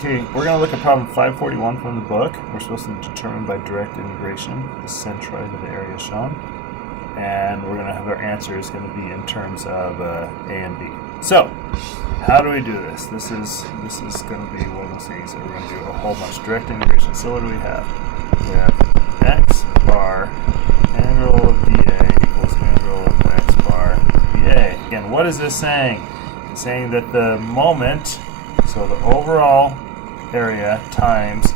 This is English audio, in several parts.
Okay, we're going to look at problem 541 from the book. We're supposed to determine by direct integration the centroid of the area shown. And we're going to have our answers going to be in terms of A and B. So, how do we do this? This is going to be one of those things that we're going to do a whole bunch. Direct integration. So what do we have? We have x bar integral of dA equals integral of x bar dA. Again, what is this saying? It's saying that the moment, so the overall area times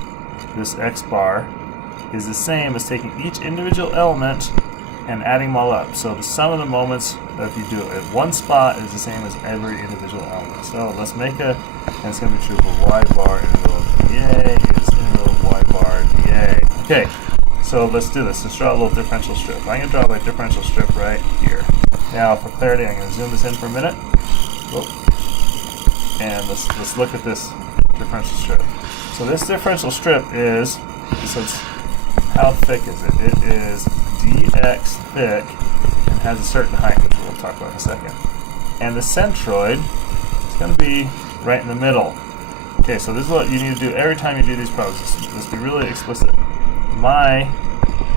this x bar is the same as taking each individual element and adding them all up. So the sum of the moments, if you do it at one spot, is the same as every individual element. So let's make and it's going to be true for y bar integral of dA is integral of y bar dA. Okay, so let's do this. Let's draw a little differential strip. I'm going to draw my differential strip right here. Now, for clarity, I'm going to zoom this in for a minute. And let's look at this differential strip. So this differential strip is, how thick is it? It is dx thick and has a certain height, which we'll talk about in a second. And the centroid is going to be right in the middle. Okay, so this is what you need to do every time you do these problems. Let's be really explicit. My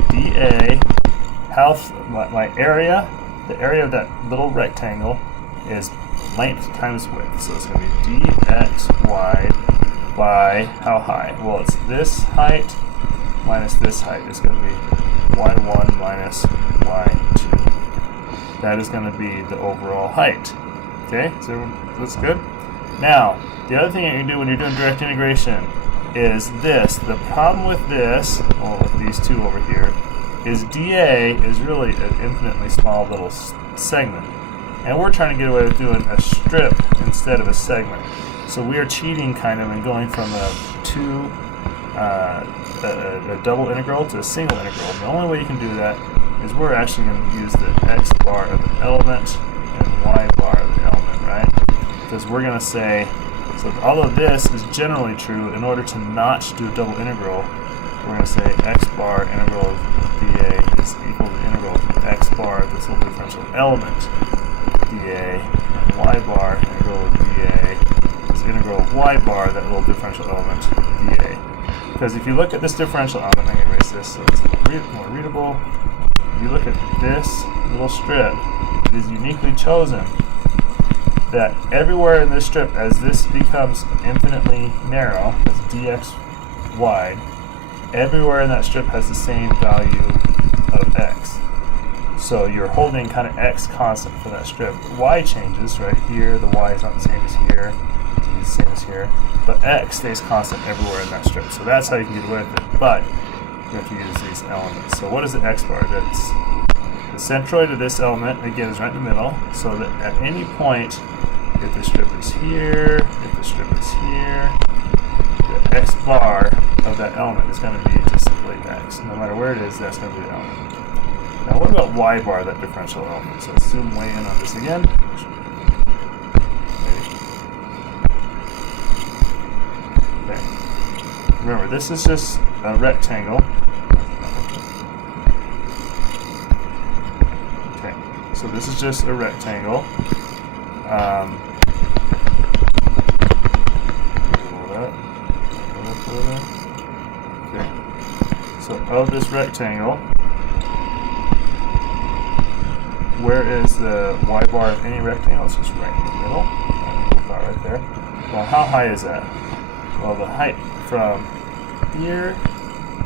dA, my area, the area of that little rectangle is length times width. So it's going to be dx wide by how high? Well, it's this height minus this height. It's going to be y1 minus y2. That is going to be the overall height. Okay, so that's good. Now, the other thing that you do when you're doing direct integration is this. The problem with this, well, with these two over here, is dA is really an infinitely small little segment. And we're trying to get away with doing a strip instead of a segment. So we are cheating kind of and going from a double integral to a single integral. The only way you can do that is we're actually going to use the x bar of the element and y bar of the element, right? Because we're going to say, so although this is generally true, in order to not do a double integral, we're going to say x bar integral of dA is equal to integral of x bar, this little differential element, dA, and y bar integral of dA is integral of y bar, that little differential element, dA. Because if you look at this differential element, I'm going to erase this so it's more readable. If you look at this little strip, it is uniquely chosen that everywhere in this strip, as this becomes infinitely narrow, as dx wide, everywhere in that strip has the same value of x. So you're holding kind of x constant for that strip. Y changes, right? Here, the y is not the same as here, it's the same as here, but x stays constant everywhere in that strip. So that's how you can get away with it, but you have to use these elements. So what is the x bar? That's the centroid of this element, again, is right in the middle, so that at any point, if the strip is here, if the strip is here, the x bar of that element is going to be just simply x. No matter where it is, that's going to be the element. Now what about y bar, that differential element? So let's zoom way in on this again. Okay. Remember, this is just a rectangle. Okay, so this is just a rectangle. Okay, so of this rectangle, where is the y bar of any rectangle? It's just right in the middle. Right there. Well, how high is that? Well, the height from here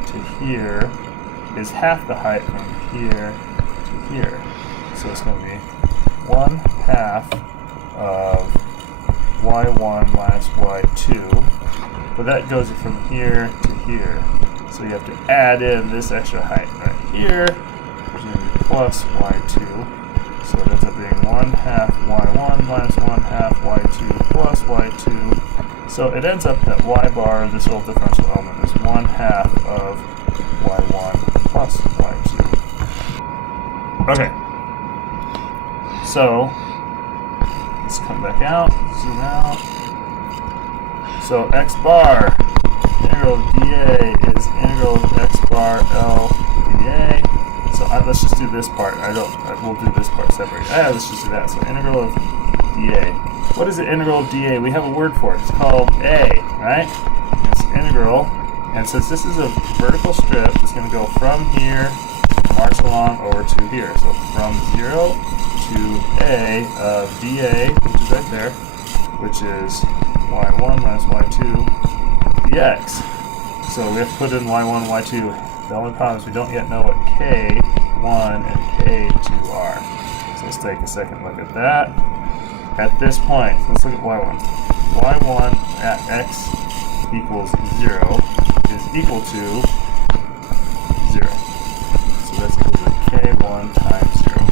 to here is half the height from here to here. So it's going to be 1/2 of y1 minus y2. But that goes from here to here. So you have to add in this extra height right here, which is going to be plus y2. So it ends up being 1/2 y1 minus 1/2 y2 plus y2. So it ends up that y bar, this little differential element, is 1/2 of y1 plus y2. Okay. So let's come back out, zoom out. So x bar integral of dA is integral of x bar L dA. So let's just do this part. We'll do this part separate. Let's just do that. So integral of dA what is the integral of dA? We have a word for it. It's called A, right? It's integral. And since this is a vertical strip, it's going to go from here, march along over to here. So from 0 to A of dA, which is right there, which is y1 minus y2 dx. So we have to put in y1, y2. The only problem is we don't yet know what k1 and k2 are. So let's take a second look at that. At this point, let's look at y1. y1 at x equals 0 is equal to 0. So that's equal to k1 times 0.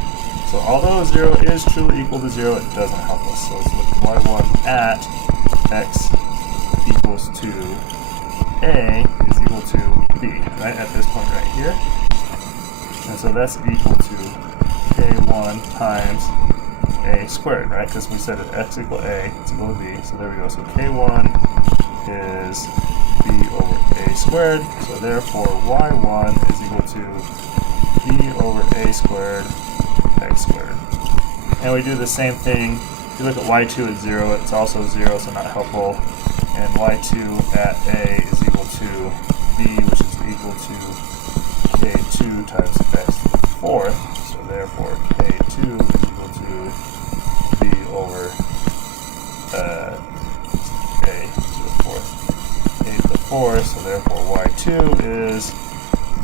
So although 0 is truly equal to 0, it doesn't help us. So let's look at y1 at x equals to a is equal to b, right, at this point right here. And so that's equal to k1 times a squared, right, because we said at x equal a, it's equal to b. So there we go. So k1 is b over a squared. So therefore y1 is equal to b over a squared x squared. And we do the same thing. If you look at y2 at 0, it's also 0, so not helpful. And y2 at a is equal to b, which is equal to k2 times x to the fourth. So therefore k2 is equal to b over a to the fourth. A to the fourth, so therefore y2 is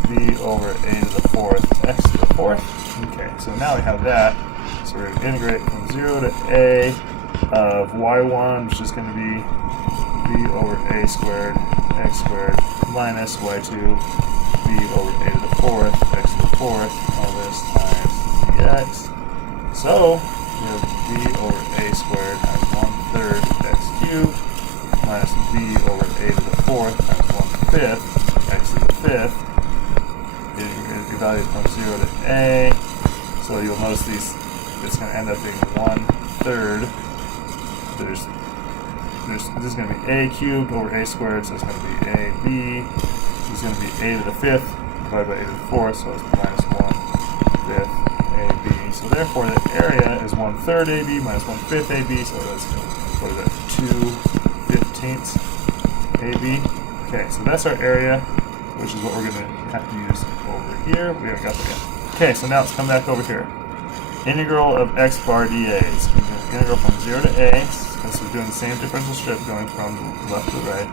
b over a to the fourth x to the fourth. Okay, so now we have that. So we're going to integrate from 0 to a of y1, which is going to be b over a squared x squared minus y2 b over a to the fourth x to the fourth, all this times dx. So we have b over a squared times 1/3 x cubed minus b over a to the fourth times 1/5 x to the fifth. Evaluate from 0 to a. So you'll notice these, it's going to end up being 1/3. This is going to be a cubed over a squared, so it's going to be ab. This is going to be a to the fifth divided by a to the fourth, so it's minus 1/5 ab. So therefore the area is 1/3 ab minus 1/5 ab, so that's, what is that, 2/15 ab. Okay, so that's our area, which is what we're going to have to use over here. We haven't got that yet. Okay, so now let's come back over here. Integral of x bar dA. So we're going to integral from 0 to a, since we're doing the same differential strip going from left to right.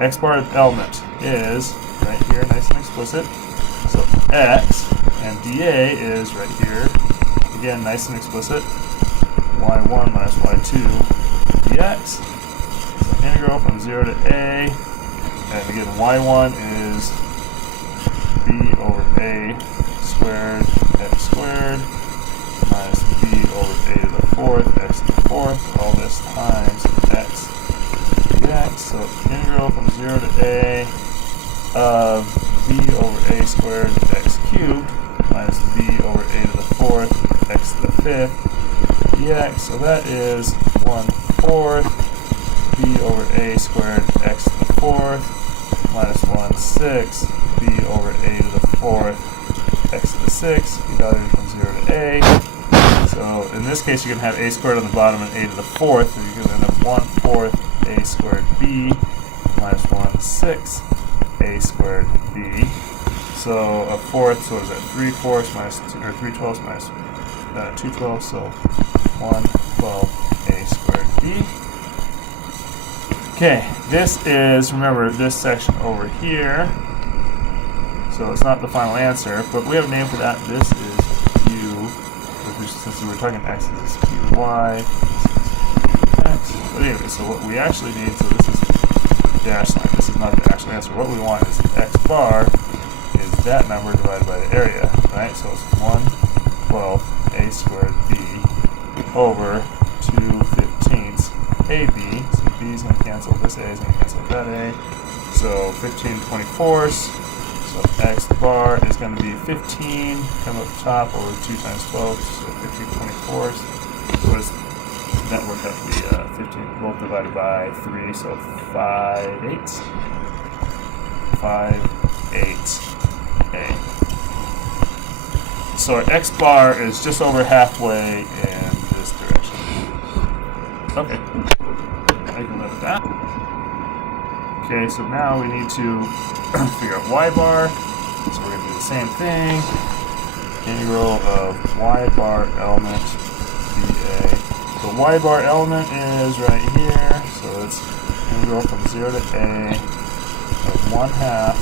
X bar of element is right here, nice and explicit. So x, and dA is right here, again, nice and explicit. y1 minus y2 dx. So integral from 0 to a, and again, y1 is b over a squared x squared minus b over a to the fourth x to the fourth, all this times x dx. So integral from 0 to a of b over a squared x cubed minus b over a to the fourth x to the fifth dx. So that is 1/4 b over a squared x to the fourth minus 1/6 b over a to the fourth x to the sixth, evaluated from 0 to a. So in this case, you can have a squared on the bottom and a to the fourth, so you can end up 1/4 a squared b minus 1/6 a squared b. So a fourth, so what is that? 3/4 minus 2, or 3/12 minus 2/12, so 1/12 a squared b. Okay, this is, remember, this section over here. So it's not the final answer, but we have a name for that. This is q, since we were talking x, this is qy, x. But anyway, so what we actually need, so this is the dash line. This is not the actual answer. What we want is x bar is that number divided by the area, right? So it's 1/12 a squared b over 2/15 ab. So b is going to cancel, this a is going to cancel that a. So 15/24. So x bar is going to be 15, come up top, over 2 times 12, so 15/24. What does that work out to be? 15, both divided by 3, so 5/8. 5/8a. So our x bar is just over halfway in this direction. Okay, I can live with that. Okay, so now we need to figure out y bar. So we're going to do the same thing. Integral of y bar element dA. The y bar element is right here, so it's integral from 0 to a of 1/2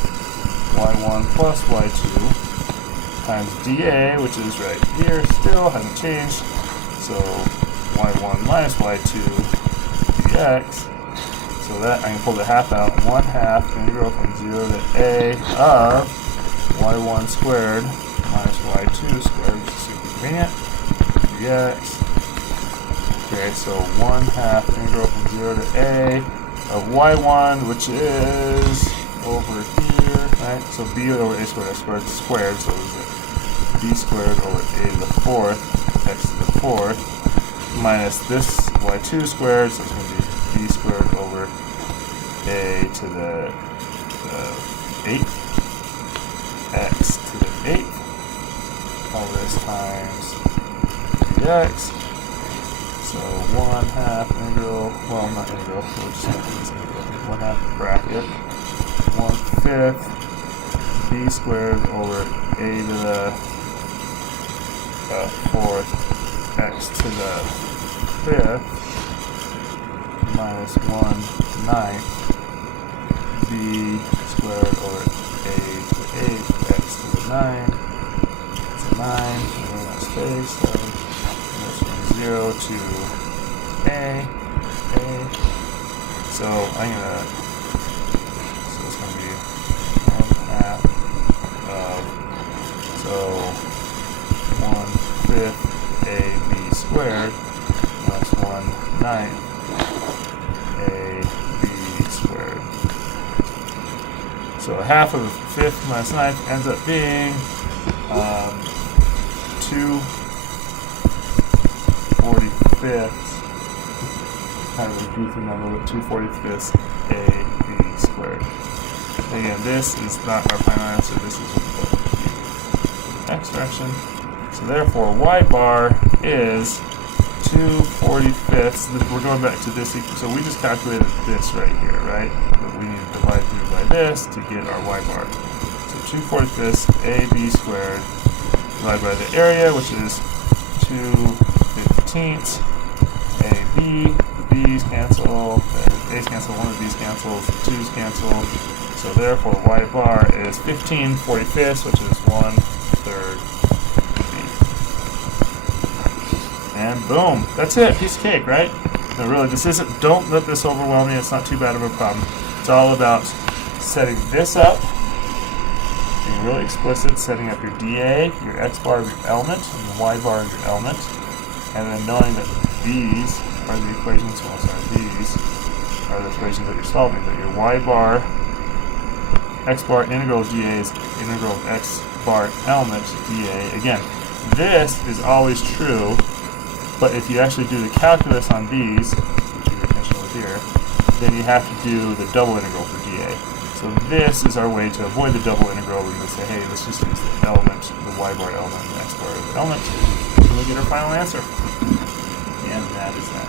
y1 plus y2 times dA, which is right here, still hasn't changed. So y1 minus y2 dx. So that I can pull the half out. 1/2 integral from 0 to a of y1 squared minus y2 squared, which is super convenient, dx. Okay, so 1/2 integral from 0 to a of y1, which is over here, right? So b over a squared, x squared squared, so is it b squared over a to the fourth, x to the fourth, minus this y2 squared, so it's going to be b squared over a to the 8th, x to the 8th, all this times dx. So 1/2 integral, well, not integral, so we'll just have this integral. 1/2 bracket, 1/5 b squared over a to the 4th, x to the 5th, minus 1/9 b squared over a to the 8th, x to the 9. It's a 9, and then that space, so that's from 0 to a. So I'm gonna, so it's gonna be 1/2 of, so 1/5 ab squared plus 1/9 ab squared. So 1/2 of the 5th minus 9th ends up being 2/45. Kind of a goofy number with 2/45 ab squared. Again, this is not our final answer. This is the next direction. So therefore, y bar is 2/45. We're going back to this. So we just calculated this right here, right? But we need to divide through by this to get our y bar. So 2/45 ab squared divided by the area, which is 2/15 ab. B's cancel, A's cancel, one of these cancels, 2's cancel. So therefore, y bar is 15/45, which is 1/3 b. And boom, that's it. Piece of cake, right? No, really, this isn't. Don't let this overwhelm you. It's not too bad of a problem. It's all about setting this up, being really explicit, setting up your dA, your x bar of your element, and the y bar of your element, and then knowing that these are the equations, well, sorry, these are the equations that you're solving, that your y bar, x bar integral of dA is integral of x bar element dA. Again, this is always true, but if you actually do the calculus on these, keep your attention over here, then you have to do the double integral for dA. So this is our way to avoid the double integral. We're going to say, hey, let's just use the element, the y bar element, and the x bar element, and we get our final answer. And that is that.